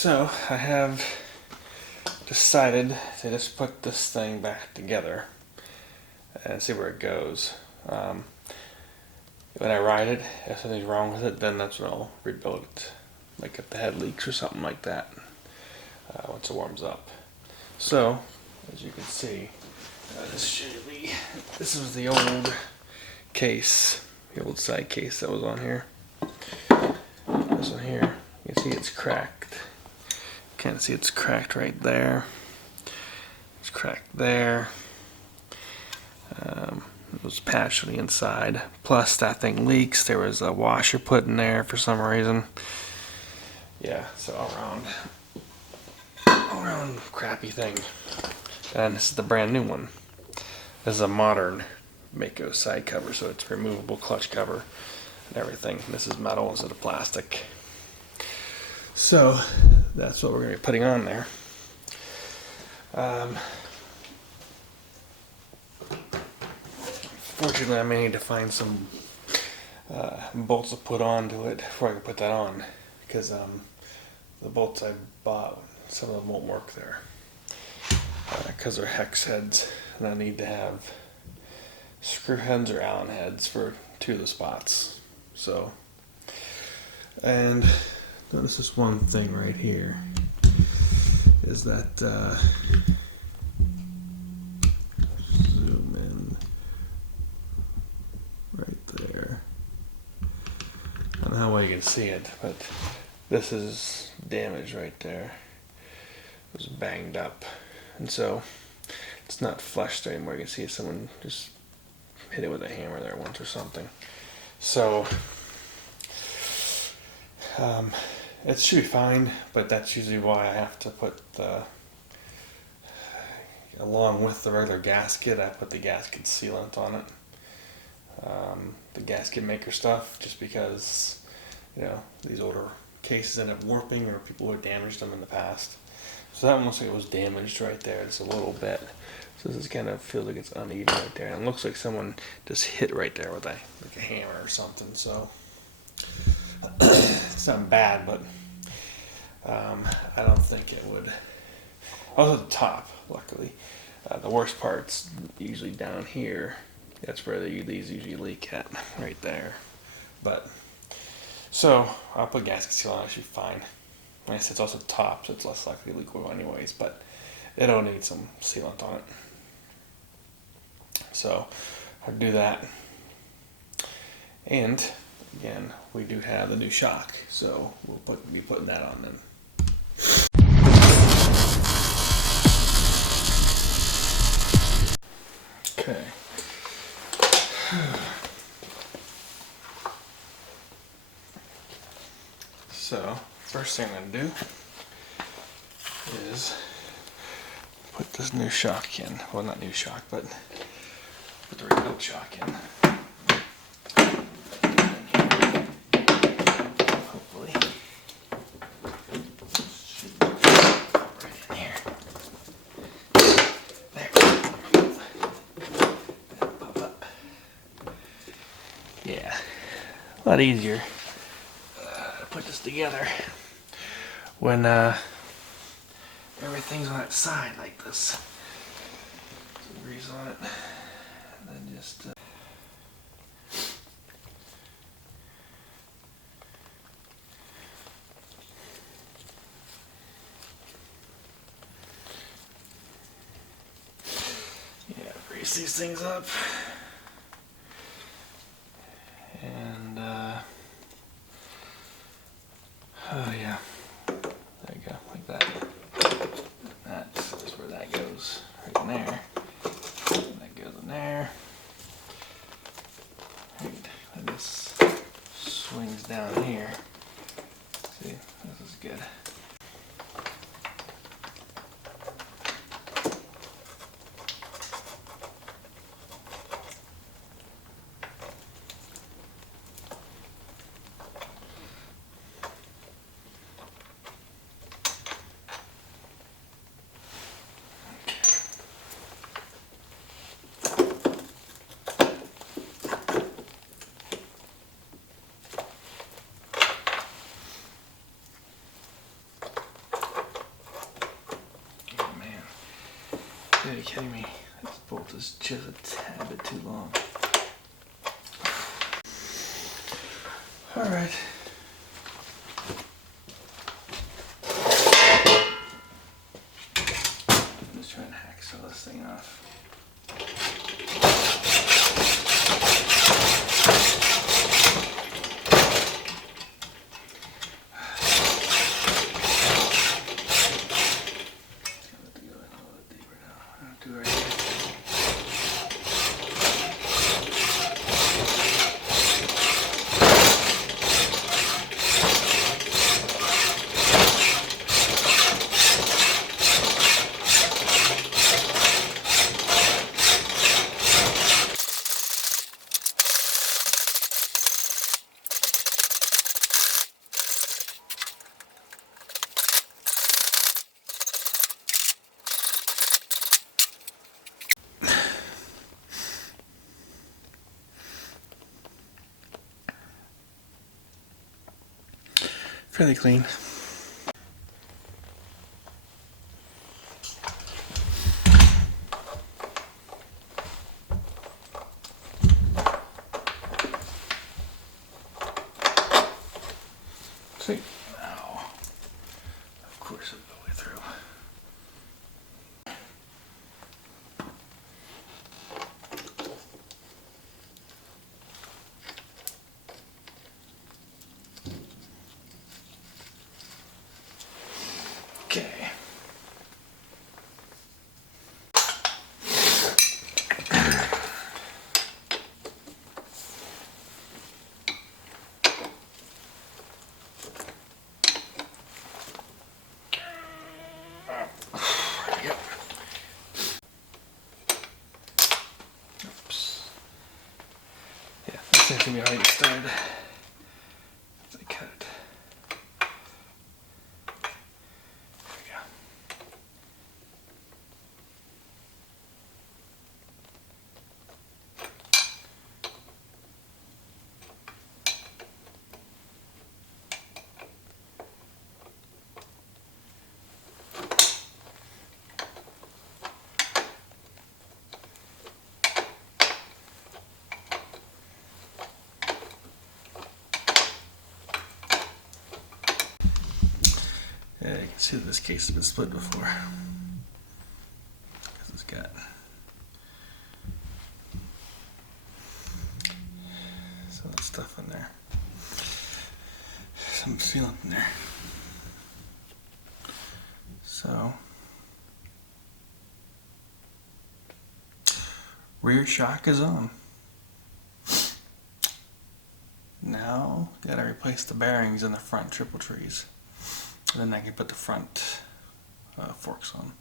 So I have decided to just put this thing back together and see where it goes. When I ride it, if something's wrong with it, then that's when I'll rebuild it. Like if the head leaks or something like that, once it warms up. So, as you can see, this was the old case, the old side case that was on here. This one here, you can see it's cracked. Can't see it's cracked right there. It's cracked there. It was patched on the inside. Plus that thing leaks. There was a washer put in there for some reason. Yeah, so all around crappy thing. And this is the brand new one. This is a modern Maico side cover, so it's removable clutch cover and everything. This is metal instead of plastic. So that's what we're going to be putting on there. Fortunately, I may need to find some bolts to put onto it before I can put that on, because the bolts I bought, some of them won't work there because they're hex heads, and I need to have screw heads or Allen heads for 2 of the spots. So, and notice this one thing right here is that zoom in right there. I don't know how well you can see it, but this is damaged right there. It was banged up, and so it's not flushed anymore. You can see someone just hit it with a hammer there once or something. So it should be fine, but that's usually why I have to put along with the regular gasket, I put the gasket sealant on it. The gasket maker stuff, just because, you know, these older cases end up warping, or people have damaged them in the past. So that one looks like it was damaged right there. It's a little bit. So this kind of feels like it's uneven right there, and it looks like someone just hit right there with like a hammer or something. So it's not bad, but I don't think it would. Also the top, luckily. The worst part's usually down here. That's where these usually leak at, right there. But so I'll put gasket seal on. It should be fine. Like I said, it's also top, so it's less likely to leak oil anyways. But it'll need some sealant on it. So I'll do that. And again, we do have the new shock, so we'll be putting that on then. Okay. So, first thing I'm going to do is put this new shock in. Well, not new shock, but put the rebuilt shock in. Hopefully. Should be right in here. There. That'll pop up. Yeah, a lot easier to put this together when everything's on that side like this. Some grease on it, and then just yeah, grease these things up. And oh yeah, there you go, like that. That's where that goes, right in there. And that goes in there. Right, and this swings down here. See, this is good. kidding me? This bolt is just a tad bit too long. Alright. Just trying to hacksaw this thing off. Fairly clean. See? Now, of course it'll go way through. Okay. Oops. Yeah, this seems to be already started. As I cut it. Yeah, you can see that this case has been split before. Because it's got some of that stuff in there. Some sealant in there. So, rear shock is on. Now, gotta replace the bearings in the front triple trees. And then I can put the front forks on.